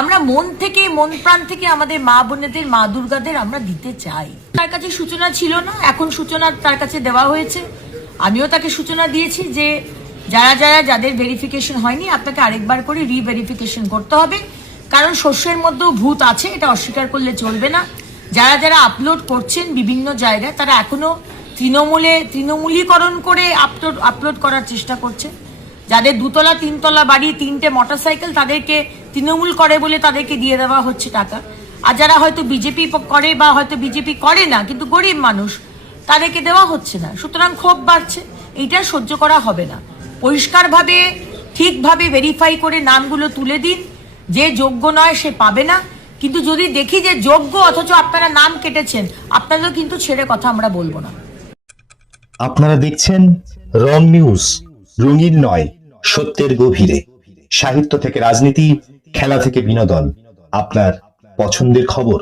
আমরা মন থেকে, মন প্রাণ থেকে আমাদের মা বোনেদের, মা দুর্গাদের আমরা দিতে চাই। তার কাছে সূচনা ছিল না, এখন সূচনা তার কাছে দেওয়া হয়েছে। আমিও তাকে সূচনা দিয়েছি যে যাদের ভেরিফিকেশন হয়নি আপনাকে আরেকবার করে রিভেরিফিকেশন করতে হবে, কারণ শস্যের মধ্যেও ভূত আছে, এটা অস্বীকার করলে চলবে না। যারা আপলোড করছেন বিভিন্ন জায়গায় তারা এখনো তৃণমূলীকরণ করে আপলোড করার চেষ্টা করছে। যাদের 2তলা 3তলা বাড়ি, 3টে মোটরসাইকেল, তাদেরকে তৃণমূল করে বলে তাদেরকে দিয়ে দেওয়া হচ্ছে টাকা। আর যারা হয়তো বিজেপি করে বা হয়তো বিজেপি করে না কিন্তু গরিব মানুষ, তাদেরকে দেওয়া হচ্ছে না। সুতরাং ক্ষোভ বাড়ছে, এইটা সহ্য করা হবে না। পরিষ্কারভাবে ঠিকভাবে ভেরিফাই করে নামগুলো তুলে দিন। যে যোগ্য নয় সে পাবে না, কিন্তু যদি দেখি যে যোগ্য অথচ আপনারা নাম কেটেছেন, আপনাদের কিন্তু ছেড়ে কথা আমরা বলবো না। আপনারা দেখছেন রং নিউজ, রঙিন নয় সত্যের গভীরে। সাহিত্য থেকে রাজনীতি, খেলা থেকে বিনোদন, আপনার পছন্দের খবর।